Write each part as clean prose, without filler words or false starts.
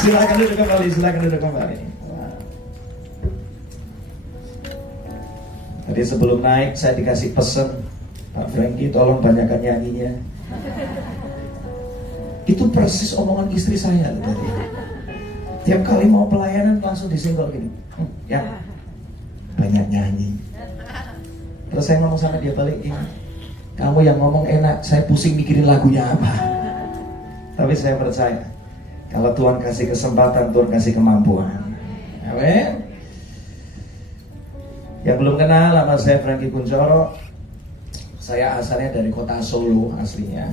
Silakan duduk kembali, silakan duduk kembali. Tadi sebelum naik saya dikasih pesen, Pak Frankie tolong banyakkan nyanyinya. Itu persis omongan istri saya tadi. Tiap kali mau pelayanan langsung disenggol gini, ya banyak nyanyi. Terus saya ngomong sama dia balik, kamu yang ngomong enak, saya pusing mikirin lagunya apa. Tapi saya percaya, kalau Tuhan kasih kesempatan, Tuhan kasih kemampuan. Amin. Yang belum kenal, nama saya Frankie Kunchoro. Saya asalnya dari kota Solo aslinya,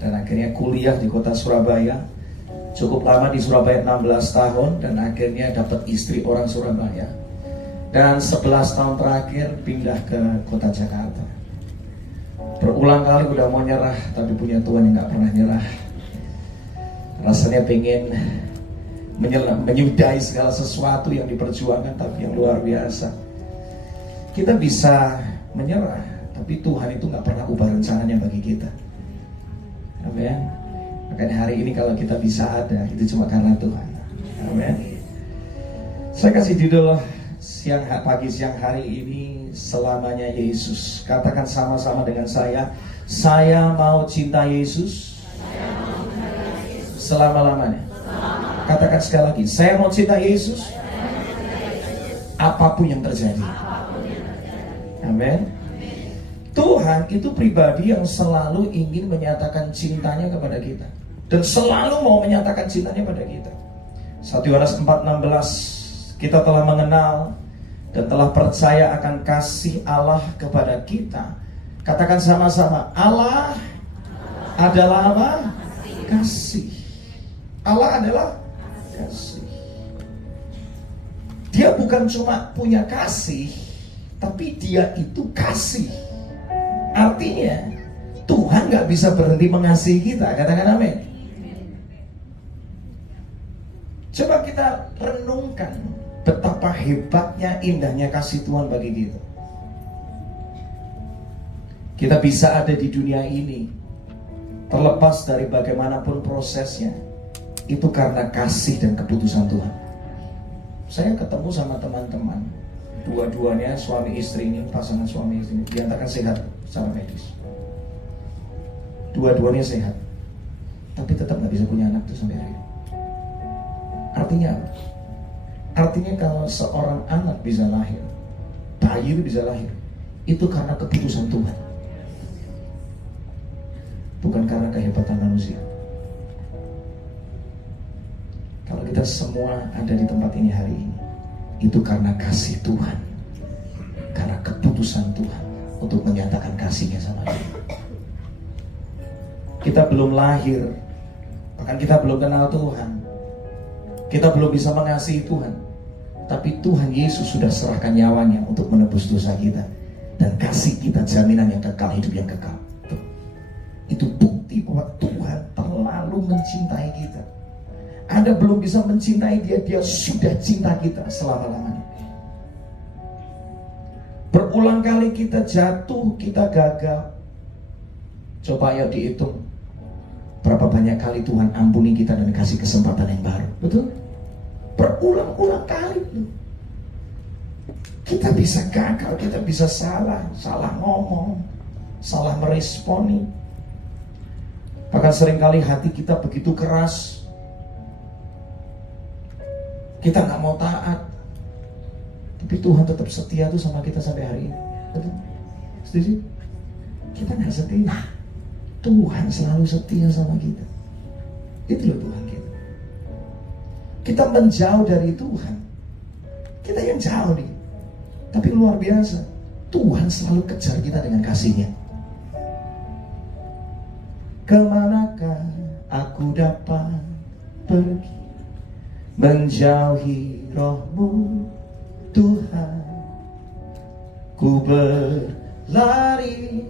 dan akhirnya kuliah di kota Surabaya. Cukup lama di Surabaya, 16 tahun, dan akhirnya dapat istri orang Surabaya. Dan 11 tahun terakhir pindah ke kota Jakarta. Berulang kali udah mau nyerah, tapi punya Tuhan yang gak pernah nyerah. Rasanya pengen menyudahi segala sesuatu yang diperjuangkan, tapi yang luar biasa. Kita bisa menyerah, tapi Tuhan itu gak pernah ubah rencananya bagi kita. Amin. Makanya hari ini kalau kita bisa ada, itu cuma karena Tuhan. Amin. Saya kasih judul pagi siang hari ini, selamanya Yesus. Katakan sama-sama dengan saya mau cinta Yesus selama-lamanya. Katakan sekali lagi, saya mau cinta Yesus apapun yang terjadi. Amin. Tuhan itu pribadi yang selalu ingin menyatakan cintanya kepada kita, dan selalu mau menyatakan cintanya pada kita. 1 Yohanes 4:16, kita telah mengenal dan telah percaya akan kasih Allah kepada kita. Katakan sama-sama, Allah adalah apa? Kasih. Allah adalah kasih. Dia bukan cuma punya kasih, tapi dia itu kasih. Artinya Tuhan gak bisa berhenti mengasihi kita. Katakan amin. Coba kita renungkan betapa hebatnya, indahnya kasih Tuhan bagi kita. Kita bisa ada di dunia ini, terlepas dari bagaimanapun prosesnya, itu karena kasih dan keputusan Tuhan. Saya ketemu sama teman-teman, dua-duanya suami istri ini, pasangan suami istri ini, dinyatakan sehat secara medis. Dua-duanya sehat, tapi tetap gak bisa punya anak tuh sampai hari ini. Artinya apa? Artinya kalau seorang anak bisa lahir, bayi itu bisa lahir, itu karena keputusan Tuhan, bukan karena kehebatan manusia. Kalau kita semua ada di tempat ini hari ini, itu karena kasih Tuhan, karena keputusan Tuhan untuk menyatakan kasihnya sama kita. Kita belum lahir, bahkan kita belum kenal Tuhan, kita belum bisa mengasihi Tuhan, tapi Tuhan Yesus sudah serahkan nyawanya untuk menebus dosa kita dan kasih kita jaminan yang kekal, hidup yang kekal. Itu bukti bahwa Tuhan terlalu mencintai kita. Anda belum bisa mencintai dia, dia sudah cinta kita selama-lamanya. Berulang kali kita jatuh, kita gagal. Coba ayo dihitung berapa banyak kali Tuhan ampuni kita dan kasih kesempatan yang baru. Betul? Berulang-ulang kali. Kita bisa gagal, kita bisa salah ngomong, salah meresponi. Bahkan seringkali hati kita begitu keras, kita gak mau taat, tapi Tuhan tetap setia tuh sama kita sampai hari ini. Betul? Setuju? Kita gak setia, Tuhan selalu setia sama kita. Itu loh Tuhan kita. Kita menjauh dari Tuhan, kita yang jauh nih, tapi luar biasa, Tuhan selalu kejar kita dengan kasih-Nya. Kemanakah aku dapat pergi menjauhi Roh-Mu Tuhan? Ku berlari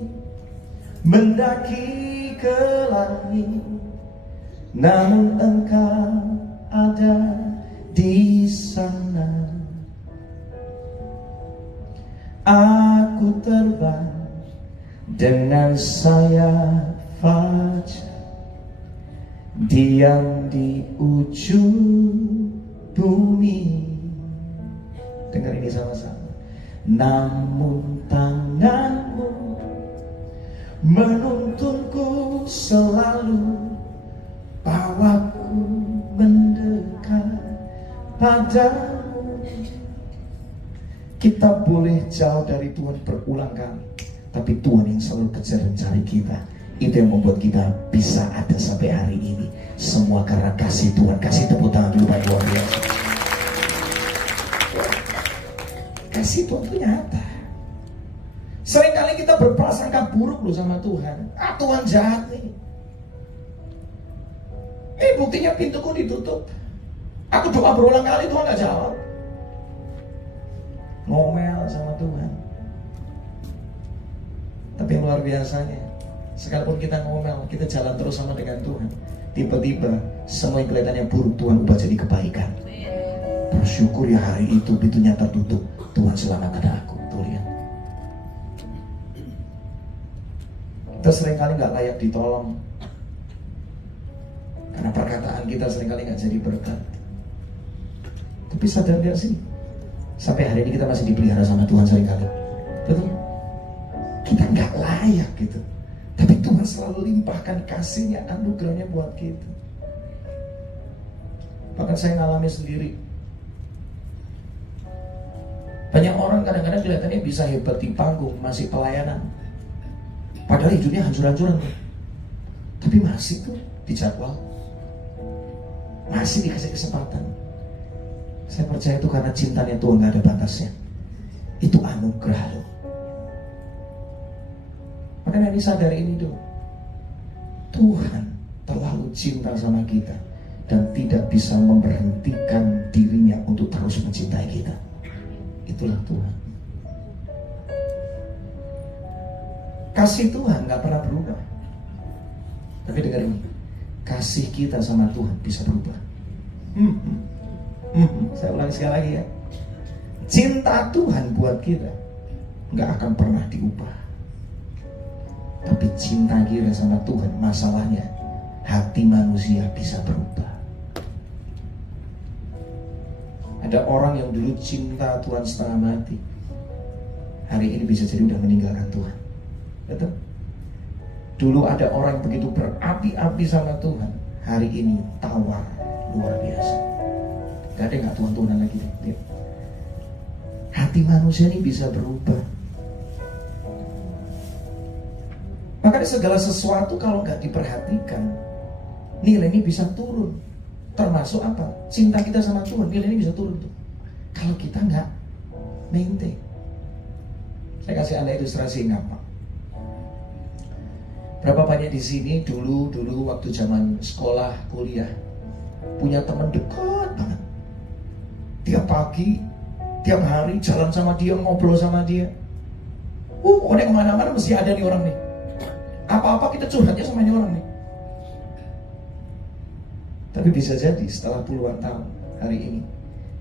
mendaki ke langit, namun Engkau ada di sana. Aku terbang dengan sayap fajar diam di ujung bumi. Dengar ini sama-sama. Namun tanganmu menuntunku selalu, bawaku mendekat padamu. Kita boleh jauh dari Tuhan berulang kali, tapi Tuhan yang selalu kejar dan cari kita. Itu yang membuat kita bisa ada sampai hari ini. Semua karena kasih Tuhan. Kasih tepuk tangan dulu Pak, luar biasa. Kasih Tuhan itu nyata. Seringkali kita berprasangka buruk loh sama Tuhan. Tuhan jahat nih. Buktinya pintuku ditutup. Aku doa berulang kali, Tuhan gak jawab. Ngomel sama Tuhan. Tapi yang luar biasanya, sekalipun kita ngomel, kita jalan terus sama dengan Tuhan, tiba-tiba semua yang kelihatannya buruk Tuhan ubah jadi kebaikan. Bersyukur ya hari itu pintunya tertutup, Tuhan selamatkan aku. Tuh lihat. Kita seringkali gak layak ditolong, karena perkataan kita seringkali gak jadi berkat. Tapi sadar gak sih, sampai hari ini kita masih dipelihara sama Tuhan seringkali. Betul? Kita gak layak gitu, tapi Tuhan selalu limpahkan kasihnya, anugerahnya buat kita. Bahkan saya ngalami sendiri. Banyak orang kadang-kadang kelihatannya bisa hebat di panggung, masih pelayanan, padahal hidupnya hancur-hancuran tuh. Tapi masih tuh dijadwal, masih dikasih kesempatan. Saya percaya itu karena cintanya Tuhan gak ada batasnya. Itu anugerah loh. Makanya ini sadari ini dulu. Tuhan terlalu cinta sama kita dan tidak bisa memberhentikan dirinya untuk terus mencintai kita. Itulah Tuhan. Kasih Tuhan gak pernah berubah. Tapi dengar ini, kasih kita sama Tuhan bisa berubah. Saya ulangi sekali lagi ya. Cinta Tuhan buat kita gak akan pernah diubah. Tapi cinta kita sama Tuhan, masalahnya hati manusia bisa berubah. Ada orang yang dulu cinta Tuhan setengah mati, hari ini bisa jadi udah meninggalkan Tuhan. Betul? Dulu ada orang yang begitu berapi-api sama Tuhan, hari ini tawar luar biasa. Gak ada gak Tuhan-Tuhan lagi deh. Hati manusia ini bisa berubah. Makanya segala sesuatu kalau gak diperhatikan, nilainya bisa turun. Termasuk apa? Cinta kita sama Tuhan, nilainya bisa turun tuh, kalau kita gak maintain. Saya kasih Anda ilustrasi gampang. Berapa banyak di sini dulu waktu zaman sekolah, kuliah, punya teman dekat banget. Tiap pagi, tiap hari jalan sama dia, ngobrol sama dia. Pokoknya kemana-mana mesti ada nih orang nih. Apa-apa kita curhatnya sama ini orang nih. Tapi bisa jadi setelah puluhan tahun, hari ini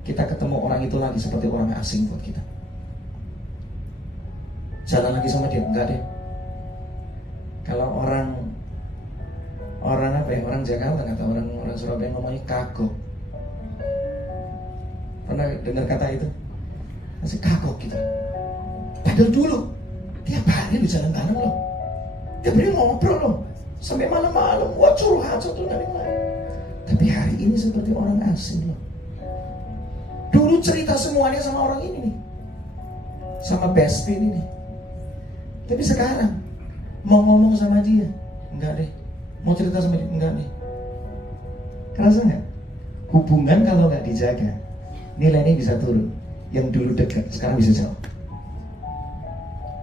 kita ketemu orang itu lagi seperti orang asing buat kita. Jalan lagi sama dia, enggak deh. Kalau orang apa ya, orang Jakarta kata orang Surabaya ngomongnya kagok. Pernah dengar kata itu? Masih kagok gitu. Padahal dulu tiap hari di jalan bareng loh, tiap hari ngobrol loh, sampai malam-malam buat curhat satu dari lain. Tapi hari ini seperti orang asing loh. Dulu cerita semuanya sama orang ini nih, sama bestie ini nih. Tapi sekarang mau ngomong sama dia, enggak deh. Mau cerita sama dia, enggak nih. Kerasa nggak? Hubungan kalau nggak dijaga, nilainya bisa turun. Yang dulu dekat, sekarang bisa jauh.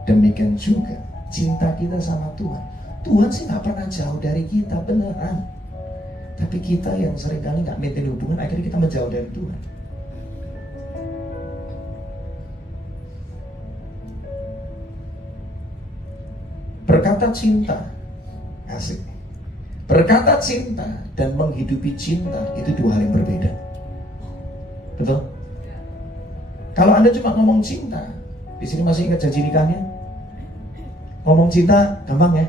Demikian juga cinta kita sama Tuhan. Tuhan sih nggak pernah jauh dari kita, beneran. Tapi kita yang seringkali nggak maintain hubungan, akhirnya kita menjauh dari Tuhan. Berkata cinta, asik. Berkata cinta dan menghidupi cinta itu dua hal yang berbeda. Betul? Kalau Anda cuma ngomong cinta, di sini masih ingat janji nikahnya? Ngomong cinta gampang ya.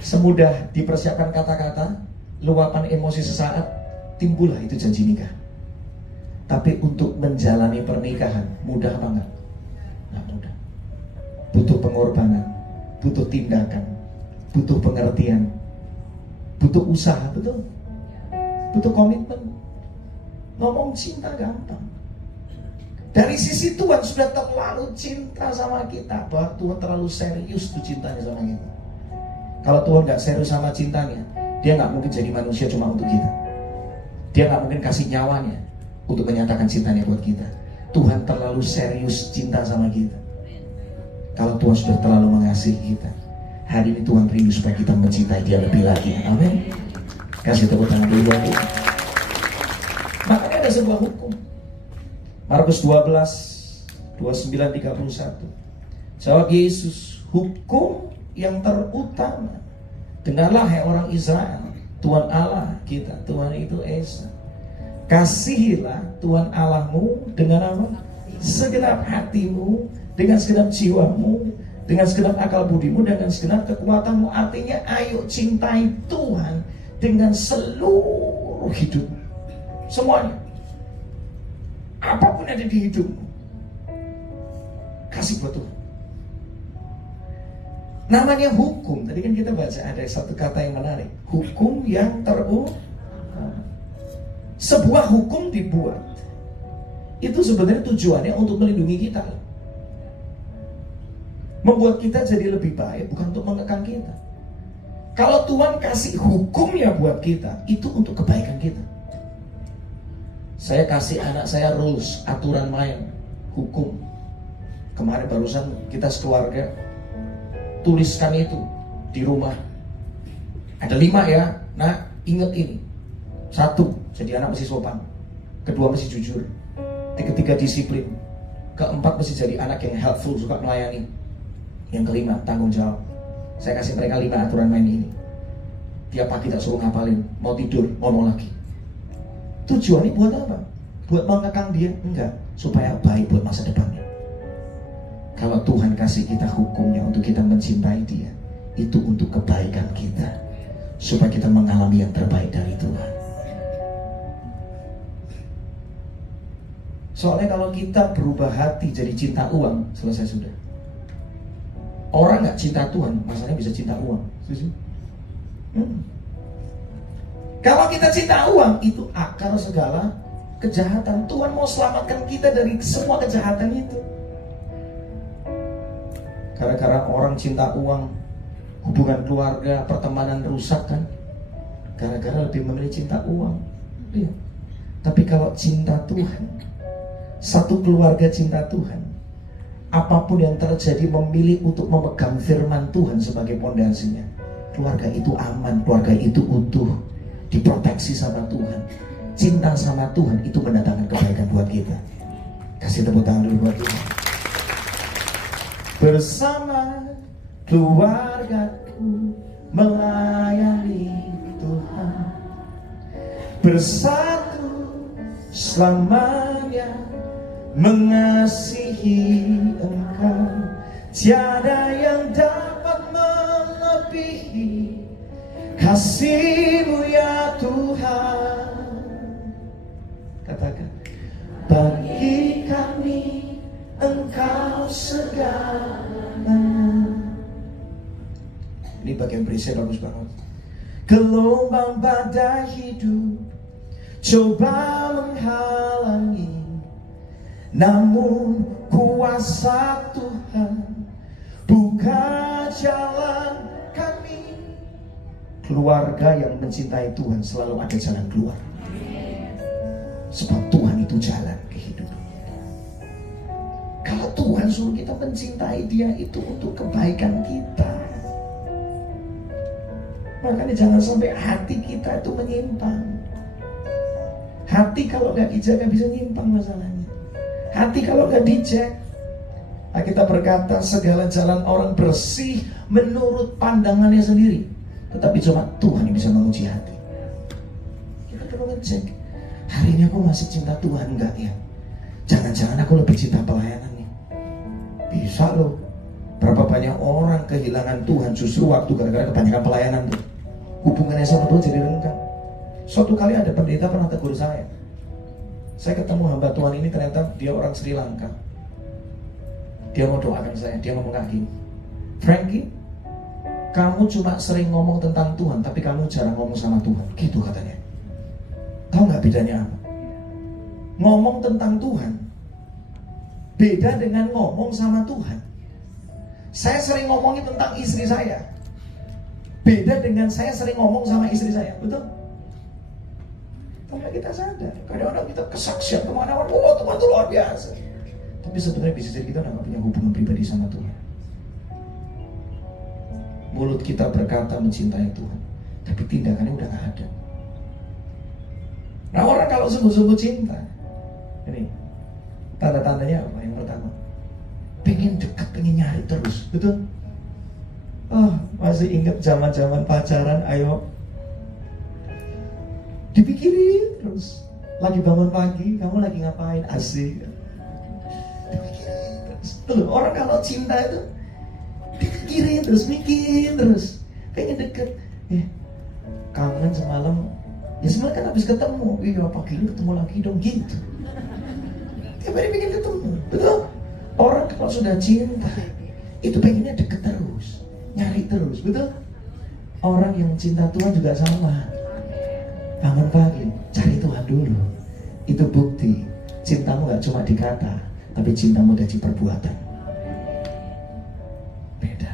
Semudah dipersiapkan kata-kata, luapan emosi sesaat, timbullah itu janji nikah. Tapi untuk menjalani pernikahan mudah apa enggak? Nggak mudah. Butuh pengorbanan, butuh tindakan, butuh pengertian, butuh usaha, betul? Butuh komitmen. Ngomong cinta gampang. Dari sisi Tuhan sudah terlalu cinta sama kita, bahwa Tuhan terlalu serius tuh cintanya sama kita. Kalau Tuhan nggak serius sama cintanya, Dia nggak mungkin jadi manusia cuma untuk kita. Dia nggak mungkin kasih nyawanya untuk menyatakan cintanya buat kita. Tuhan terlalu serius cinta sama kita. Kalau Tuhan sudah terlalu mengasihi kita, hari ini Tuhan rindu supaya kita mencintai Dia lebih lagi. Amin. Kasih tepuk tangan dulu buat Tuhan. Makanya ada sebuah hukum. Markus 12, 29-31. Jawab Yesus, hukum yang terutama, dengarlah hai orang Israel, Tuhan Allah kita, Tuhan itu Esa. Kasihilah Tuhan Allahmu dengan apa? Segenap hatimu, dengan segenap jiwamu, dengan segenap akal budimu, dengan segenap kekuatanmu. Artinya ayo cintai Tuhan dengan seluruh hidup, semuanya. Apapun yang ada di hidupmu, kasih buat Tuhan. Namanya hukum. Tadi kan kita baca ada satu kata yang menarik, hukum yang terutama. Sebuah hukum dibuat, itu sebenarnya tujuannya untuk melindungi kita, membuat kita jadi lebih baik, bukan untuk mengekang kita. Kalau Tuhan kasih hukumnya buat kita, itu untuk kebaikan kita. Saya kasih anak saya rules, aturan main, hukum. Kemarin barusan kita sekeluarga tuliskan itu di rumah. Ada 5 ya. Nah, ingat ini. 1, jadi anak mesti sopan. 2, mesti jujur. 3, disiplin. 4, mesti jadi anak yang helpful, suka melayani. Yang 5, tanggung jawab. Saya kasih mereka 5 aturan main ini. Tiap pagi tak suruh ngapalin. Mau tidur, ngomong lagi. Tujuannya buat apa? Buat mengekang dia? Enggak. Supaya baik buat masa depannya. Kalau Tuhan kasih kita hukumnya untuk kita mencintai Dia, itu untuk kebaikan kita, supaya kita mengalami yang terbaik dari Tuhan. Soalnya kalau kita berubah hati jadi cinta uang, selesai sudah. Orang gak cinta Tuhan, masalahnya bisa cinta uang. Kalau kita cinta uang, itu akar segala kejahatan. Tuhan mau selamatkan kita dari semua kejahatan itu. Gara-gara orang cinta uang, hubungan keluarga, pertemanan rusak kan? Gara-gara lebih memilih cinta uang. Iya. Tapi kalau cinta Tuhan, satu keluarga cinta Tuhan, apapun yang terjadi memilih untuk memegang firman Tuhan sebagai pondasinya. Keluarga itu aman, keluarga itu utuh, diproteksi sama Tuhan. Cinta sama Tuhan itu mendatangkan kebaikan buat kita. Kasih tepuk tangan dulu buat Tuhan. Bersama keluargaku melayani Tuhan, bersatu selamanya mengasihi Engkau. Tiada yang dapat melebihi kasih-Mu ya Tuhan. Katakan, bagi kami Engkau segalanya. Ini bagian berisi bagus banget. Gelombang badai hidup coba menghalangi, namun kuasa Tuhan buka jalan kami. Keluarga yang mencintai Tuhan selalu ada jalan keluar. Sebab Tuhan itu jalan kehidupan. Kalau Tuhan suruh kita mencintai Dia, itu untuk kebaikan kita. Makanya jangan sampai hati kita itu menyimpang. Hati kalau gak dijaga bisa nyimpang masalahnya. Hati kalau gak dicek, kita berkata segala jalan orang bersih menurut pandangannya sendiri, tetapi cuma Tuhan yang bisa menguji hati. Kita perlu ngecek, hari ini aku masih cinta Tuhan enggak ya? Jangan-jangan aku lebih cinta pelayanan nih. Bisa loh. Berapa banyak orang kehilangan Tuhan justru waktu gara-gara kebanyakan pelayanan tuh. Hubungannya sama Tuhan jadi renggang. Suatu kali ada pendeta pernah tegur saya. Saya ketemu hamba Tuhan ini, ternyata dia orang Sri Lanka. Dia mau doakan saya, dia ngomong kayak gini, Frankie, kamu cuma sering ngomong tentang Tuhan, tapi kamu jarang ngomong sama Tuhan. Gitu katanya. Tahu gak bedanya apa? Ngomong tentang Tuhan beda dengan ngomong sama Tuhan. Saya sering ngomongin tentang istri saya, beda dengan saya sering ngomong sama istri saya. Betul? Tanpa kita sadar, kadang-kadang kita kesaksian kemana-mana, oh Tuhan itu luar biasa, tapi sebenarnya bisa jadi kita nggak punya hubungan pribadi sama Tuhan. Mulut kita berkata mencintai Tuhan, tapi tindakannya udah gak ada. Nah, orang kalau sungguh-sungguh cinta, ini tanda-tandanya apa? Yang pertama, pengen dekat, pengen nyari terus, betul? Oh, masih ingat zaman-zaman pacaran, ayo dipikirin terus. Lagi bangun pagi, kamu lagi ngapain? Asik. Dipikirin terus. Tuh, orang kalau cinta itu dipikirin terus, mikirin terus, pengen deket. Kangen semalam, ya semalam kan habis ketemu, iya pagi ini ketemu lagi dong, gitu. Tiap hari pengen ketemu, betul? Orang kalau sudah cinta, itu pengennya deket terus, nyari terus, betul? Orang yang cinta Tuhan juga sama. Bangun pagi, cari Tuhan dulu. Itu bukti cintamu gak cuma di kata, tapi cintamu dari perbuatan. Beda.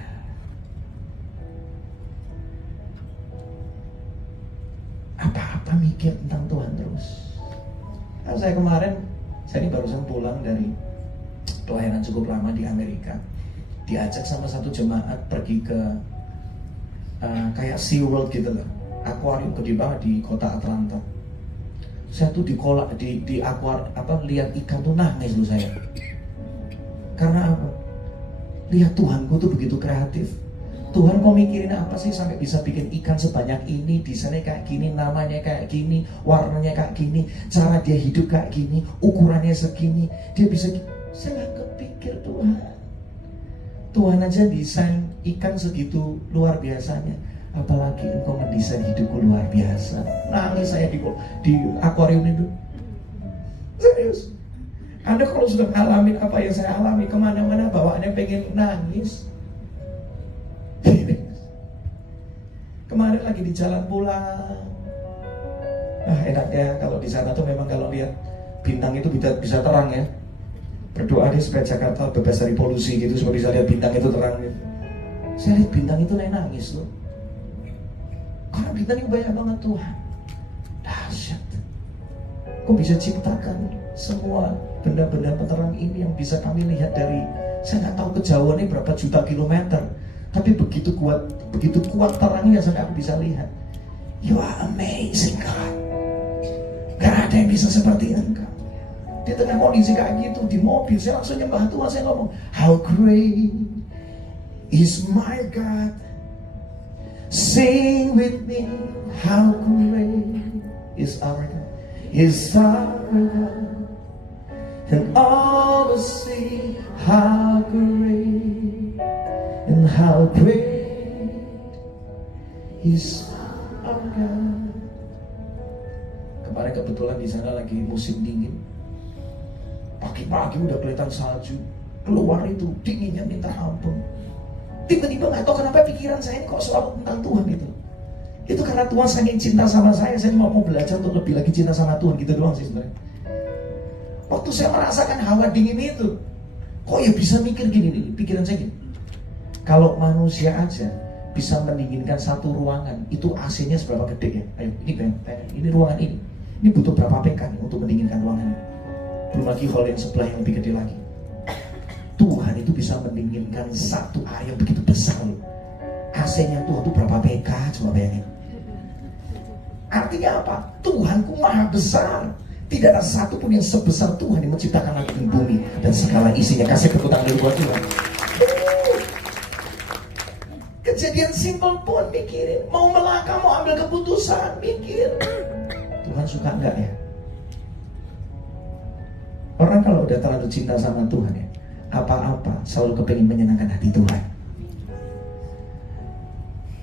Apa-apa mikir tentang Tuhan terus. Nah, saya ini barusan pulang dari pelayanan cukup lama di Amerika. Diajak sama satu jemaat pergi ke kayak Sea World gitu loh. Akuarium gede banget di kota Atlanta. Saya tuh di akuarium lihat ikan tuh nangis loh saya. Karena apa? Lihat Tuhanku tuh begitu kreatif. Tuhan kok mikirin apa sih sampai bisa bikin ikan sebanyak ini, desainnya kayak gini, namanya kayak gini, warnanya kayak gini, cara dia hidup kayak gini, ukurannya segini, dia bisa. Saya nggak kepikir Tuhan aja desain ikan segitu luar biasanya. Apalagi engkau mendesain hidupku luar biasa. Nangis saya di akuarium itu. Serius. Anda kalau sudah ngalamin apa yang saya alami, kemana-mana bawaannya pengen nangis. Kemarin lagi di jalan pulang. Enaknya kalau di sana tuh memang kalau lihat bintang itu bisa terang ya. Berdoa deh supaya Jakarta bebas dari polusi gitu, supaya bisa lihat bintang itu terang gitu. Saya lihat bintang itu nangis loh. Karena bintangnya banyak banget Tuhan. Dahsyat. Kok bisa ciptakan semua benda-benda penerang ini yang bisa kami lihat dari, saya nggak tahu kejauhannya berapa juta kilometer, tapi begitu kuat terangnya sampai aku bisa lihat. You are amazing God. Gak ada yang bisa seperti Engkau. Di tengah kondisi kayak gitu, di mobil saya langsung nyembah Tuhan. Saya ngomong, how great is my God. Sing with me, how great is our God, is our God, and all will see how great and how great is our God. Kemarin kebetulan di sana lagi musim dingin, pagi-pagi udah kelihatan salju, keluar itu dinginnya minta ampun. Tiba-tiba gak tahu kenapa pikiran saya ini kok selalu tentang Tuhan itu. Itu karena Tuhan saking cinta sama saya mau belajar untuk lebih lagi cinta sama Tuhan, gitu doang sih sebenarnya. Waktu saya merasakan hawa dingin itu, kok ya bisa mikir gini nih, pikiran saya gini. Kalau manusia aja bisa mendinginkan satu ruangan, itu AC-nya seberapa gede ya? Ayo, ini ruangan ini butuh berapa PK nih untuk mendinginkan ruangan ini? Belum lagi hall yang sebelah yang lebih gede lagi. Tuhan itu bisa mendinginkan satu area yang begitu besar loh. AC-nya Tuhan itu berapa PK, coba bayangin. Artinya apa? Tuhanku maha besar. Tidak ada satu pun yang sebesar Tuhan yang menciptakan langit dan bumi dan segala isinya. Kasih tepuk tangan dulu buat Tuhan. Kejadian simpel pun mikirin. Mau melangkah, mau ambil keputusan, mikir. Tuhan suka enggak ya? Orang kalau udah terlalu cinta sama Tuhan ya, apa-apa selalu kepingin menyenangkan hati Tuhan.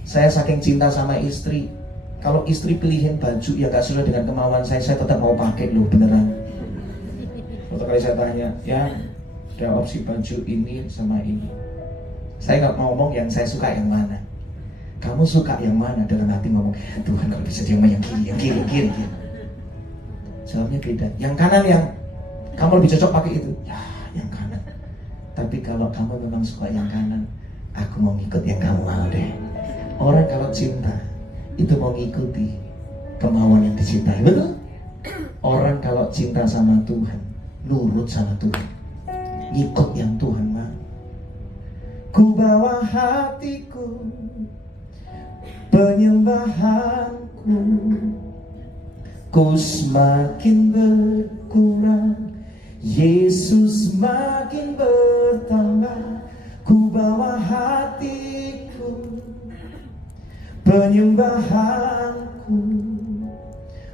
Saya saking cinta sama istri, Kalau istri pilihin baju ya gak sesuai dengan kemauan saya tetap mau pakai loh, beneran. Waktu kali saya tanya, ya ada opsi baju ini sama ini. Saya nggak mau ngomong yang saya suka yang mana. Kamu suka yang mana? Dalam hati ngomong, Tuhan kalau bisa dia yang kiri. Jawabnya beda. Yang kanan yang kamu lebih cocok pakai itu. Ya, yang kanan. Tapi kalau kamu memang suka yang kanan, aku mau ngikut yang kamu mau deh. Orang kalau cinta itu mau ngikuti kemauan yang dicintai, betul? Orang kalau cinta sama Tuhan, nurut sama Tuhan, ngikut yang Tuhan mau. Ku bawa hatiku, penyembahanku, ku semakin berkurang, Yesus makin bertambah. Ku bawa hatiku, penyembahanku,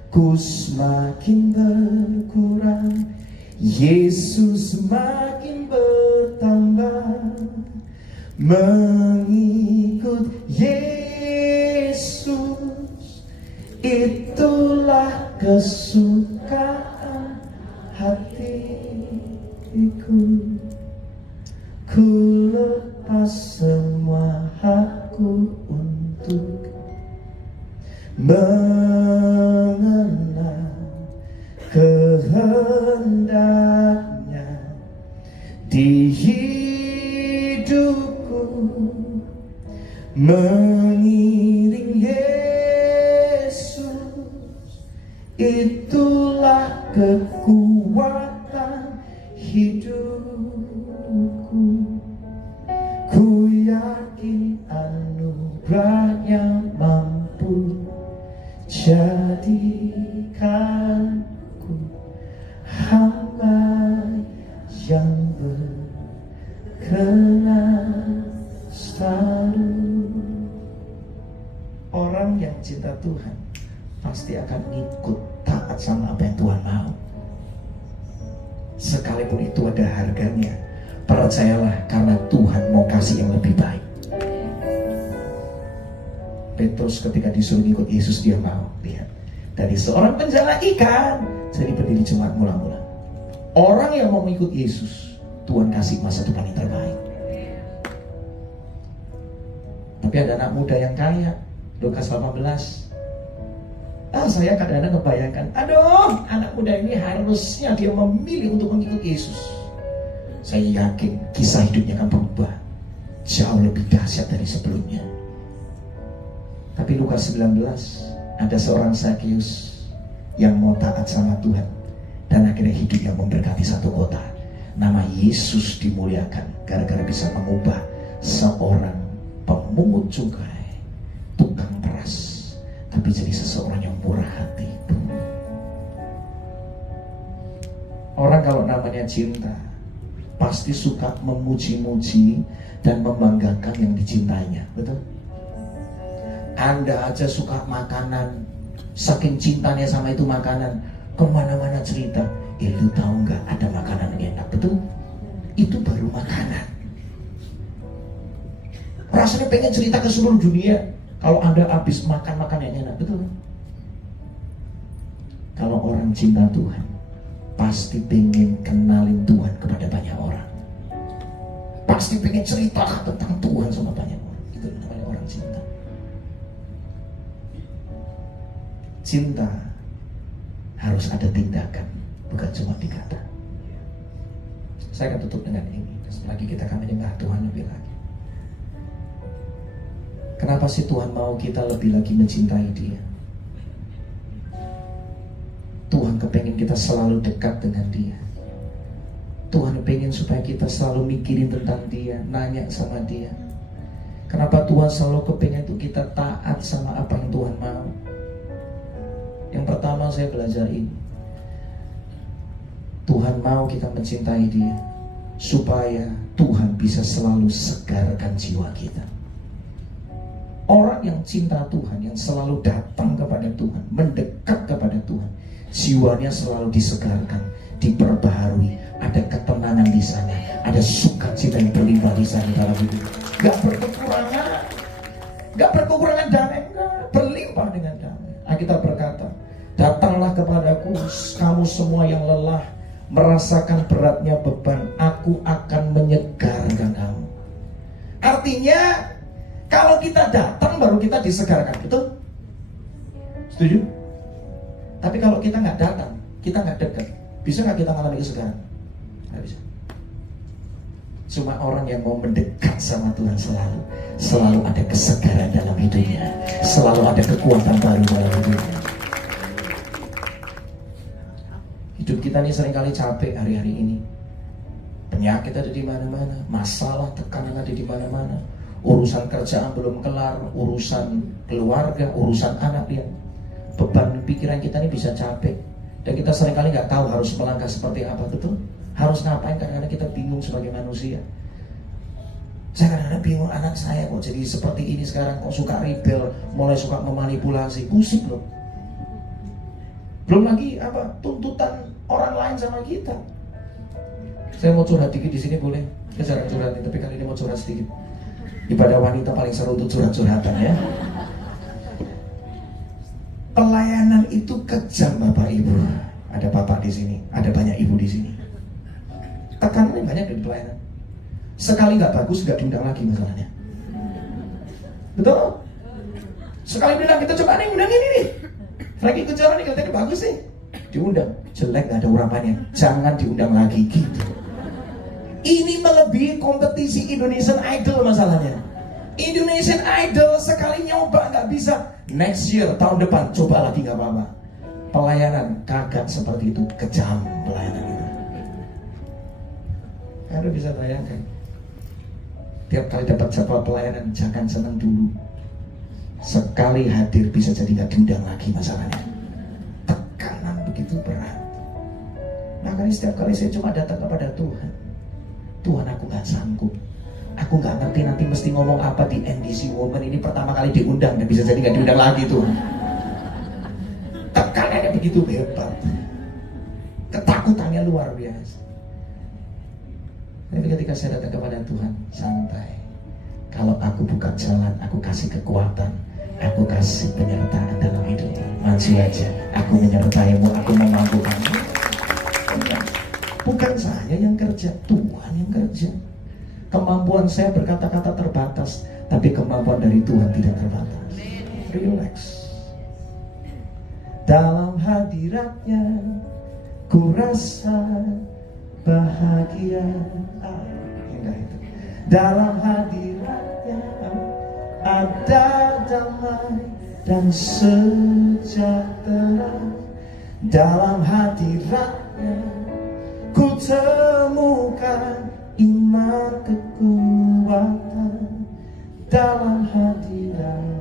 ku semakin berkurang, Yesus makin bertambah. Mengikut Yesus, itulah kesukaan hatiku. Ku lepas semua hakku untuk mengenal kehendaknya di hidupku. Mengiring Yesus, itulah kekuatan hidupku. Ku yakin anugerahnya mampu jadikanku hamba yang berkenan selalu. Orang yang cinta Tuhan pasti akan ikut taat sama apa yang Tuhan mau. Sekalipun itu ada harganya, percayalah, karena Tuhan mau kasih yang lebih baik. Petrus ketika disuruh ikut Yesus, dia mau. Lihat, dari seorang penjala ikan jadi pendiri jemaat mula-mula. Orang yang mau ikut Yesus, Tuhan kasih masa depan yang terbaik. Tapi ada anak muda yang kaya, Lukas 18. Saya kadang-kadang kebayangkan, aduh, anak muda ini harusnya dia memilih untuk mengikut Yesus. Saya yakin kisah hidupnya akan berubah jauh lebih dahsyat dari sebelumnya. Tapi Lukas 19, ada seorang Zakeus yang mau taat sama Tuhan, dan akhirnya hidupnya memberkati satu kota. Nama Yesus dimuliakan gara-gara bisa mengubah seorang pemungut cukai, tukang peras, tapi jadi seseorang yang murah hati. Orang kalau namanya cinta pasti suka memuji-muji dan membanggakan yang dicintainya, betul? Anda aja suka makanan, saking cintanya sama itu makanan, kemana-mana cerita, lu tahu nggak ada makanan yang enak, betul? Itu baru makanan. Rasanya pengen cerita ke seluruh dunia kalau Anda habis makan yang enak, betul? Kalau orang cinta Tuhan pasti pengen kenalin Tuhan kepada banyak orang, pasti pengen cerita tentang Tuhan sama banyak orang. Itu namanya orang cinta. Cinta harus ada tindakan, bukan cuma dikata. Saya akan tutup dengan ini. Lagi kita akan menyembah Tuhan lebih lagi. Kenapa sih Tuhan mau kita lebih lagi mencintai Dia? Tuhan kepengen kita selalu dekat dengan Dia. Tuhan pengen supaya kita selalu mikirin tentang Dia, nanya sama Dia. Kenapa Tuhan selalu kepengen untuk kita taat sama apa yang Tuhan mau? Yang pertama saya belajar ini, Tuhan mau kita mencintai Dia supaya Tuhan bisa selalu segarkan jiwa kita. Orang yang cinta Tuhan, yang selalu datang kepada Tuhan, mendekat kepada Tuhan, jiwanya selalu disegarkan, diperbaharui, ada ketenangan di sana, ada sukacita yang berlimpah di sana dalam hidup. Gak berkekurangan damai, berlimpah dengan damai. Alkitab berkata, datanglah kepadaku kamu semua yang lelah, merasakan beratnya beban, aku akan menyegarkan kamu. Artinya, kalau kita datang baru kita disegarkan, betul? Setuju? Tapi kalau kita nggak datang, kita nggak dekat, bisa nggak kita mengalami kesegaran? Nggak bisa. Cuma orang yang mau mendekat sama Tuhan selalu ada kesegaran dalam hidupnya, selalu ada kekuatan baru dalam hidupnya. Hidup kita ini seringkali capek hari-hari ini. Penyakit ada di mana-mana, masalah, tekanan ada di mana-mana. Urusan kerjaan belum kelar, urusan keluarga, urusan anak dia. Beban pikiran kita ini bisa capek. Dan kita seringkali nggak tahu harus melangkah seperti apa, betul? Harus ngapain, kadang-kadang kita bingung sebagai manusia. Saya kadang-kadang bingung, anak saya kok jadi seperti ini sekarang, kok suka rebel, mulai suka memanipulasi, pusing loh. Belum lagi tuntutan orang lain sama kita. Saya mau curhat dikit di sini boleh? Saya jarang curhatin, tapi kali ini mau curhat sedikit. Ibadah wanita paling seru untuk curhat-curhatan ya. Pelayanan itu kejam Bapak Ibu. Ada bapak di sini, ada banyak ibu di sini. Tekanannya banyak dari pelayanan. Sekali nggak bagus nggak diundang lagi masalahnya. Betul? Sekali bilang kita coba nih undang ini nih. Lagi kejaran nih katanya bagus nih. Diundang, jelek nggak ada urapannya. Jangan diundang lagi gitu. Ini melebihi kompetisi Indonesian Idol masalahnya. Indonesian Idol sekali nyoba nggak bisa, next year tahun depan coba lagi nggak apa-apa. Pelayanan kagak seperti itu, kejam pelayanan itu. Anda bisa bayangkan, tiap kali dapat jadwal pelayanan jangan senang dulu. Sekali hadir bisa jadi nggak diundang lagi masalahnya. Tekanan begitu berat. Makanya setiap kali saya cuma datang kepada Tuhan. Tuhan, aku nggak sanggup. Aku nggak ngerti nanti mesti ngomong apa di NDC Women ini pertama kali diundang dan bisa jadi nggak diundang lagi Tuhan. Tekanannya begitu hebat, ketakutannya luar biasa. Tapi ketika saya datang kepada Tuhan, santai. Kalau aku buka jalan, aku kasih kekuatan, aku kasih penyertaan dalam hidupmu. Maju aja, aku menyertaimu, aku memampukanmu. Bukan saya yang kerja, Tuhan yang kerja. Kemampuan saya berkata-kata terbatas, tapi kemampuan dari Tuhan tidak terbatas. Relax. Dalam hadiratnya, ku rasa bahagia. Enggak itu. Dalam hadiratnya ada damai dan sejahtera. Dalam hadiratnya ku temukan iman kekuatan. Dalam hadiratnya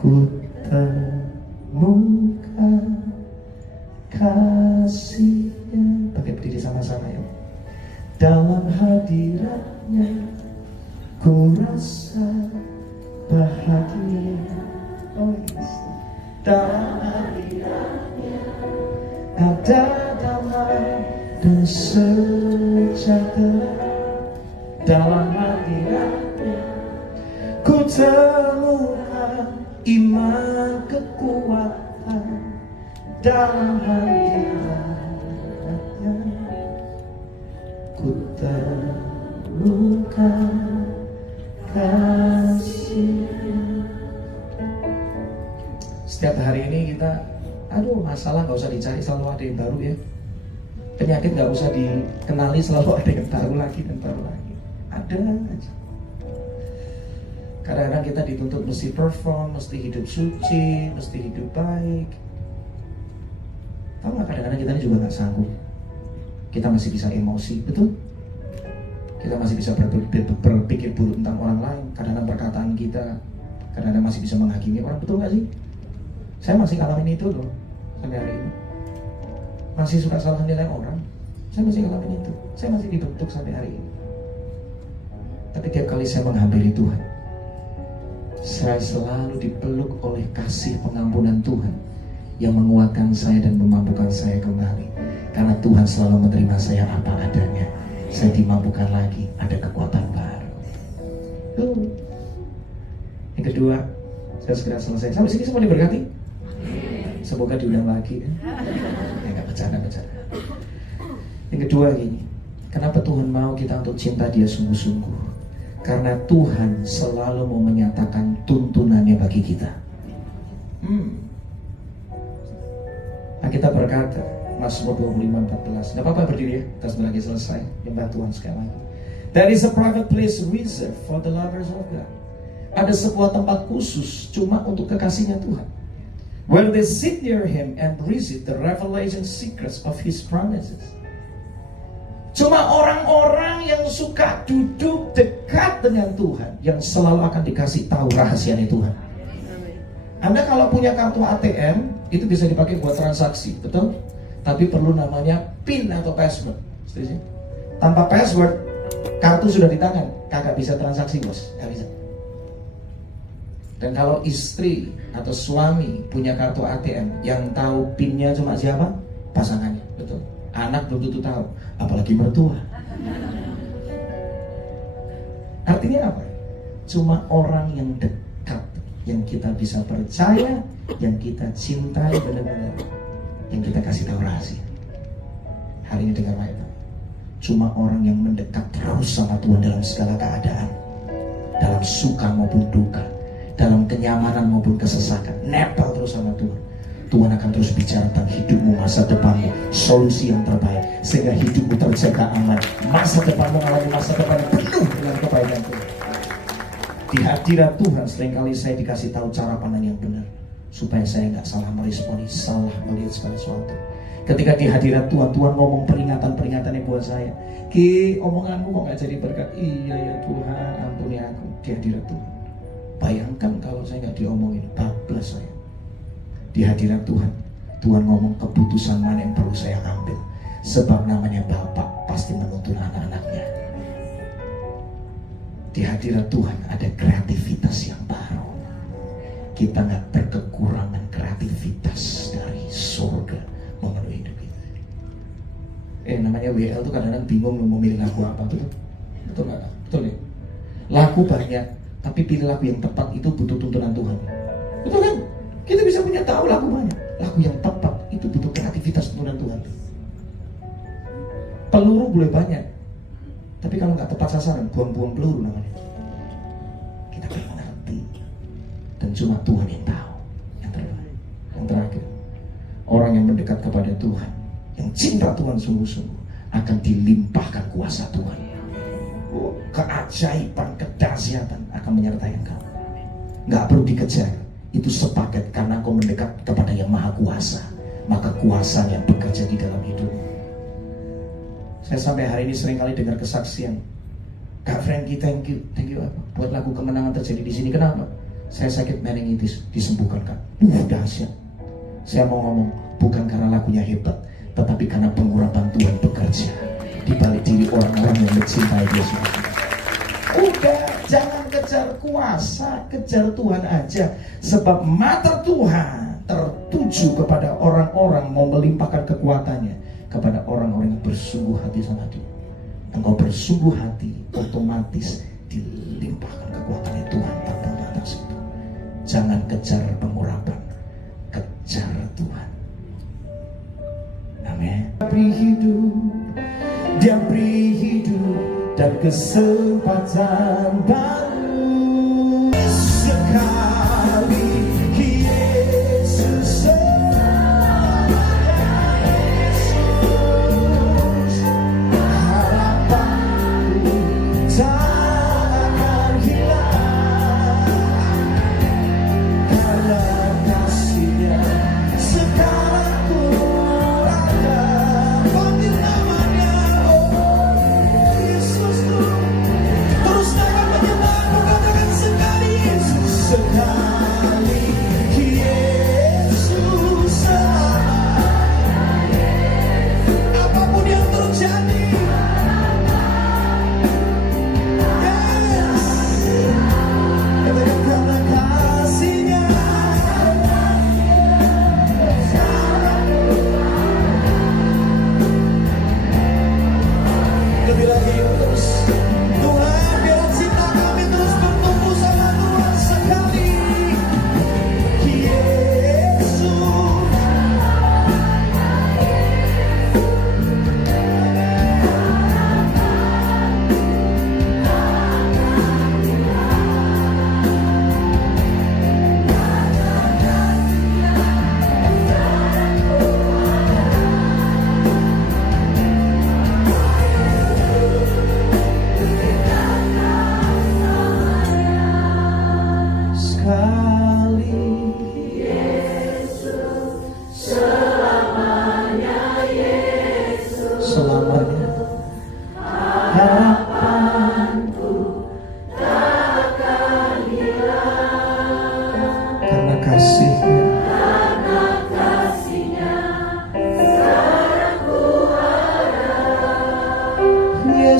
ku temukan kasihnya. Pakai berdiri sama-sama yuk. Dalam hadiratnya ku rasa bahagia. Oh yes. Dalam hadiratnya ada damai dan sejahtera. Dalam hadiratnya ku temukan iman kekuatan. Dalam hadiratnya ku temukan kasih. Setiap hari ini kita, masalah gak usah dicari, selalu ada yang baru ya. Penyakit gak usah dikenali, selalu ada yang baru lagi dan baru lagi. Ada aja. Kadang-kadang kita dituntut mesti perform, mesti hidup suci, mesti hidup baik. Tahu gak, kadang-kadang kita ini juga gak sanggup. Kita masih bisa emosi, betul? Kita masih bisa berpikir buruk tentang orang lain. Kadang-kadang perkataan kita, kadang-kadang masih bisa menghakimi orang, betul gak sih? Saya masih ngalamin itu loh, sampai hari ini. Masih suka salah nilai orang. Saya masih ngalamin itu. Saya masih dibentuk sampai hari ini. Tapi tiap kali saya menghampiri Tuhan, saya selalu dipeluk oleh kasih pengampunan Tuhan yang menguatkan saya dan memampukan saya kembali. Karena Tuhan selalu menerima saya apa adanya. Saya dimampukan lagi, ada kekuatan baru. Yang kedua, Saya segera selesai. Sampai sini semua diberkati. Semoga diundang lagi. Nggak bercanda. Yang kedua gini, kenapa Tuhan mau kita untuk cinta Dia sungguh-sungguh? Karena Tuhan selalu mau menyatakan tuntunannya bagi kita. Nah, kita berkata Mazmur 25:14. Gak apa-apa berdiri ya, kita sudah lagi selesai. Nyembah Tuhan sekali lagi. There is a private place reserved for the lovers of God. Ada sebuah tempat khusus cuma untuk kekasihnya Tuhan, where they sit near Him and receive the revelation secrets of His promises. Cuma orang-orang yang suka duduk dekat dengan Tuhan yang selalu akan dikasih tahu rahasianya Tuhan. Anda kalau punya kartu ATM itu bisa dipakai buat transaksi, betul? Tapi perlu namanya PIN atau password. Setuju? Tanpa password, kartu sudah di tangan, kagak bisa transaksi, bos. Gak bisa. Dan kalau istri atau suami punya kartu ATM, yang tahu PIN-nya cuma siapa? Pasangannya, betul. Anak belum tentu tahu, apalagi mertua. Artinya apa? Cuma orang yang dekat, yang kita bisa percaya, yang kita cintai benar-benar, yang kita kasih tahu rahasia. Hari ini dengar baik. Cuma orang yang mendekat terus sama Tuhan dalam segala keadaan, dalam suka maupun duka, dalam kenyamanan maupun kesesakan, nempel terus sama Tuhan. Tuhan akan terus bicara tentang hidupmu, masa depanmu, solusi yang terbaik, sehingga hidupmu terjaga aman. Masa depanmu mengalami masa depan yang penuh dengan kebaikan Tuhan. Di hadirat Tuhan seringkali saya dikasih tahu cara pandang yang benar, supaya saya nggak salah meresponi, salah melihat segala sesuatu. Ketika di hadirat Tuhan, Tuhan ngomong peringatan-peringatan yang buat saya. Ki, omonganmu kok nggak jadi berkat? Iya ya Tuhan, ampuni aku. Di hadirat Tuhan. Bayangkan kalau saya nggak diomongin, bablas saya. Di hadirat Tuhan, Tuhan ngomong keputusan mana yang perlu saya ambil. Sebab namanya Bapak pasti menuntun anak-anaknya. Di hadirat Tuhan ada kreativitas yang baru. Kita nggak berkekurangan kreativitas dari surga memenuhi hidup kita. Namanya WL tuh kadang-kadang bingung mau memilih lagu apa tuh. Betul nggak? Betul ya? Lagu banyak, tapi pilih lagu yang tepat itu butuh tuntunan Tuhan. Betul kan? Kita bisa punya tahu lagu banyak, lagu yang tepat itu butuh kreativitas tuntunan Tuhan. Peluru boleh banyak, tapi kalau nggak tepat sasaran, buang-buang peluru namanya. Kita perlu mengerti, dan cuma Tuhan yang tahu yang terbaik. Yang terakhir, orang yang mendekat kepada Tuhan, yang cinta Tuhan sungguh-sungguh, akan dilimpahkan kuasa Tuhan. Keajaiban, kedahsyatan akan menyertai engkau. Nggak perlu dikejar. Itu sepaket karena kau mendekat kepada yang maha kuasa, maka kuasanya bekerja di dalam hidupmu. Saya sampai hari ini sering kali dengar kesaksian, Kak Frankie, thank you apa? Buat lagu kemenangan terjadi di sini. Kenapa? Saya sakit meningitis, disembuhkan Kak. Dahsyat. Saya mau ngomong, bukan karena lagunya hebat, tetapi karena pengurapan Tuhan bekerja di balik diri orang-orang yang mencintai Dia semua. Udah, jangan kejar kuasa, kejar Tuhan aja. Sebab mata Tuhan tertuju kepada orang-orang mau melimpahkan kekuatannya kepada orang-orang yang bersungguh hati sama Dia. Engkau bersungguh hati, otomatis dilimpahkan kekuatannya Tuhan tanpa batas itu. Jangan kejar pengurapan, kejar Tuhan. Amin. Dia beri hidup dan kesempatan baru sekali. Yesus harapanku tak akan hilang karena kasih-Nya. Sekarang ku ada panggil namanya, oh Yesus, terus akan menyembah.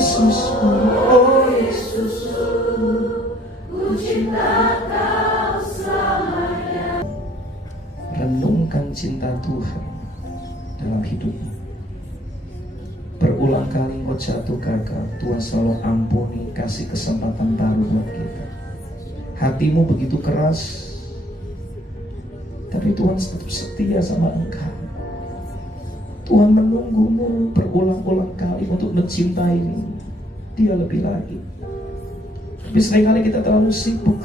Yesusku, oh Yesusku, ku cinta Kau selamanya. Renungkan cinta Tuhan dalam hidupmu. Berulang kali engkau jatuh gagal, Tuhan selalu ampuni, kasih kesempatan baru buat kita. Hatimu begitu keras, tapi Tuhan tetap setia sama engkau. Tuhan menunggumu berulang-ulang kali untuk mencintai Dia lebih lagi. Tapi seringkali kita terlalu sibuk.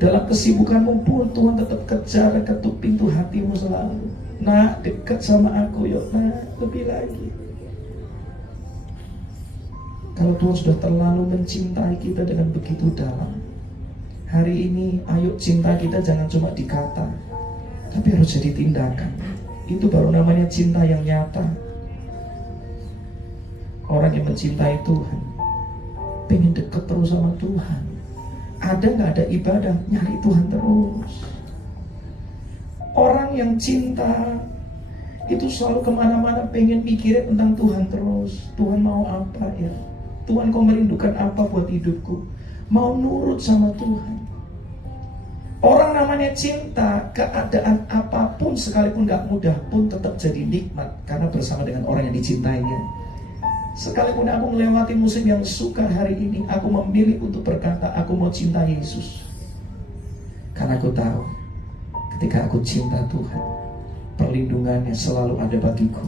Dalam kesibukanmu pun Tuhan tetap kejar, ketuk pintu hatimu selalu. Nak, dekat sama aku yuk, nak, lebih lagi. Kalau Tuhan sudah terlalu mencintai kita dengan begitu dalam, hari ini ayo cinta kita jangan cuma di kata, tapi harus jadi tindakan. Itu baru namanya cinta yang nyata. Orang yang mencintai Tuhan pengen deket terus sama Tuhan. Ada gak ada ibadah, nyari Tuhan terus. Orang yang cinta itu selalu kemana-mana pengen mikirin tentang Tuhan terus. Tuhan mau apa ya? Tuhan kau merindukan apa buat hidupku? Mau nurut sama Tuhan. Orang namanya cinta, keadaan apapun sekalipun gak mudah pun tetap jadi nikmat karena bersama dengan orang yang dicintainya. Sekalipun aku melewati musim yang sukar hari ini, aku memilih untuk berkata aku mau cinta Yesus. Karena aku tahu ketika aku cinta Tuhan, perlindungannya selalu ada bagiku.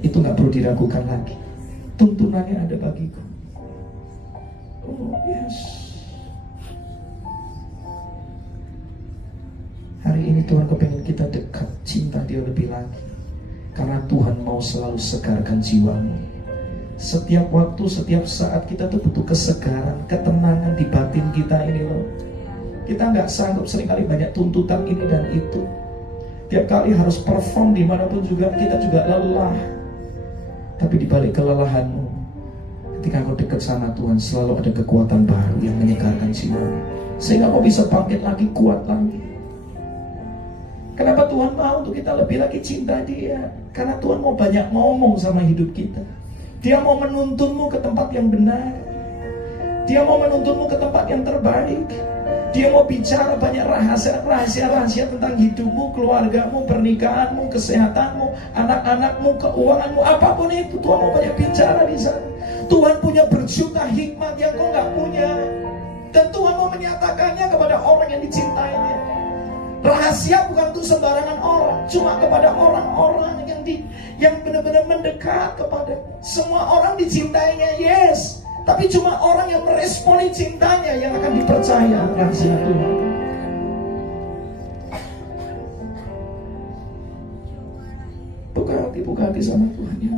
Itu gak perlu diragukan lagi. Tuntunannya ada bagiku. Oh yes. Hari ini Tuhan kepengen kita dekat, cinta Dia lebih lagi. Karena Tuhan mau selalu segarkan jiwamu. Setiap waktu, setiap saat kita tuh butuh kesegaran, ketenangan di batin kita ini loh. Kita nggak sanggup, seringkali banyak tuntutan ini dan itu. Tiap kali harus perform dimanapun juga, kita juga lelah. Tapi di balik kelelahanmu, ketika kau dekat sama Tuhan, selalu ada kekuatan baru yang menyegarkan jiwamu. Sehingga kau bisa bangkit lagi, kuat lagi. Kenapa Tuhan mau untuk kita lebih lagi cinta Dia? Karena Tuhan mau banyak ngomong sama hidup kita. Dia mau menuntunmu ke tempat yang benar. Dia mau menuntunmu ke tempat yang terbaik. Dia mau bicara banyak rahasia-rahasia tentang hidupmu, keluargamu, pernikahanmu, kesehatanmu, anak-anakmu, keuanganmu, apapun itu. Tuhan mau banyak bicara di sana. Tuhan punya berjuta hikmat yang kau gak punya. Dan Tuhan mau menyatakannya kepada orang yang dicintainya. Rahasia bukan untuk sembarangan orang, cuma kepada orang-orang yang benar-benar mendekat kepada. Semua orang dicintainya, yes. Tapi cuma orang yang meresponi cintanya yang akan dipercaya rahasia Tuhan. Buka hati sama Tuhan ya.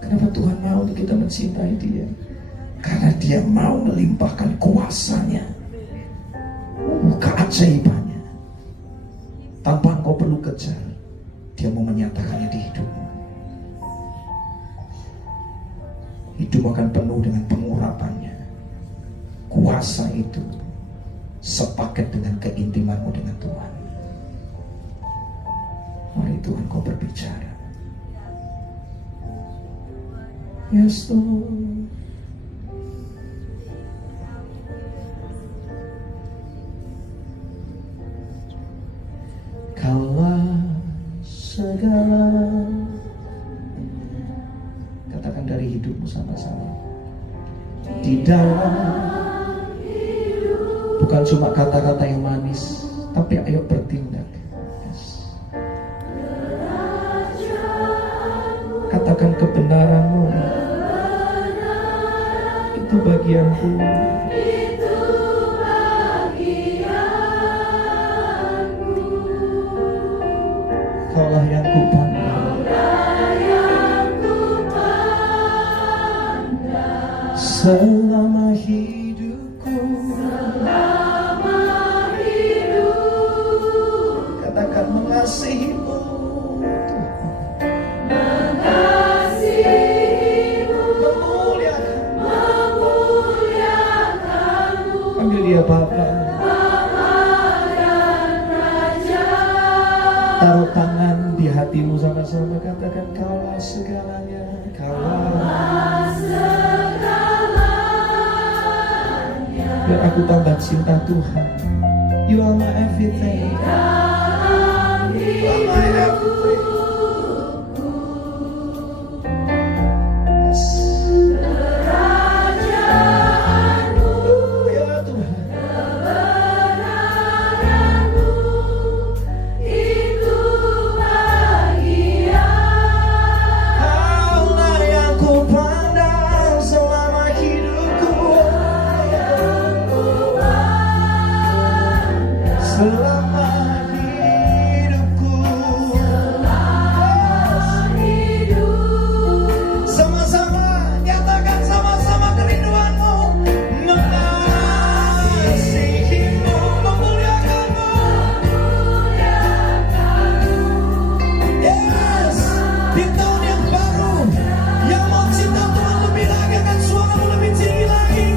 Kenapa Tuhan mau untuk kita mencintai Dia? Karena Dia mau melimpahkan kuasanya, keajaibannya. Tanpa engkau perlu kejar, Dia mau menyatakannya di hidupmu. Hidup akan penuh dengan pengurapannya. Kuasa itu sepaket dengan keintimanmu dengan Tuhan. Mari Tuhan kau berbicara. Yes Lord. Kaulah segala. Katakan dari hidupmu sama-sama. Di dalam bukan cuma kata-kata yang manis, tapi ayo bertindak. Yes. Katakan kebenaranmu. Itu bagianku. Kaulah yang kupandang selama hidupku. Katakan mengasihimu, memuliakanmu. Panggil Dia Bapa. Taruh tangan di hatimu sama-sama, katakan kaulah segalanya, kaulah Biar aku tambah cinta Tuhan. You are my everything. You are my everything. Selama hidupku, sama-sama nyatakan sama-sama kerinduanmu, mengasihimu, memuliakanmu. Yes, di tahun yang baru, yang mau cinta Tuhan lebih lagi, akan suaramu lebih tinggi lagi.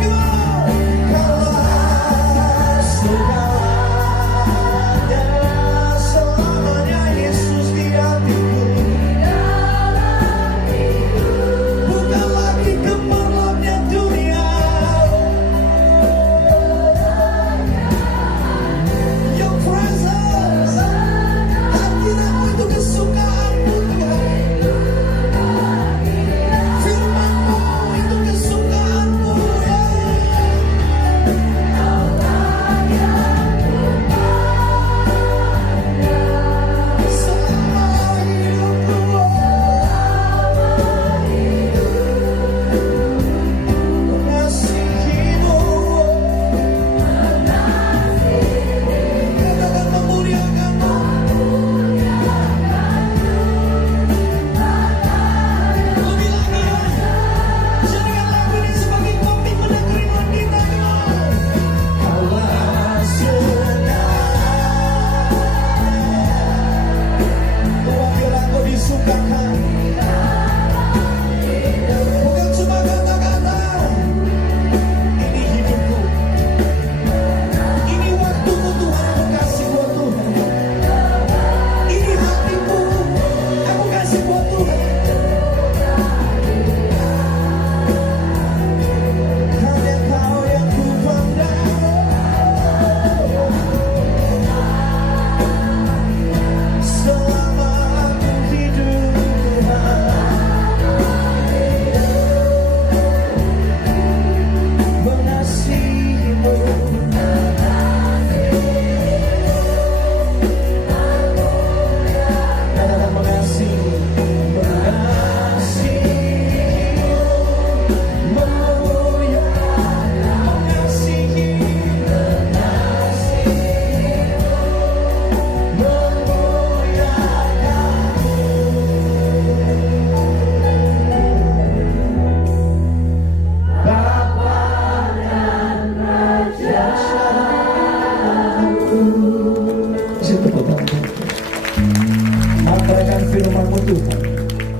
Mengatakan firman-Mu Tuhan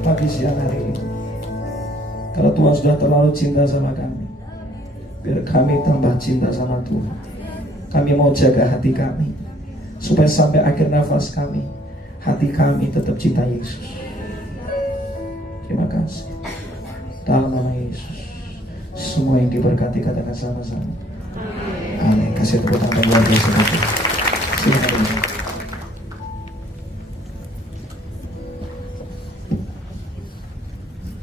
pagi siang hari ini. Kalau Tuhan sudah terlalu cinta sama kami, biar kami tambah cinta sama Tuhan. Kami mau jaga hati kami, supaya sampai akhir nafas kami, hati kami tetap cinta Yesus. Terima kasih. Dalam nama Yesus, semua yang diberkati katakan sama-sama. Amin. Kasih tepuk tangan luar biasa. Silakan.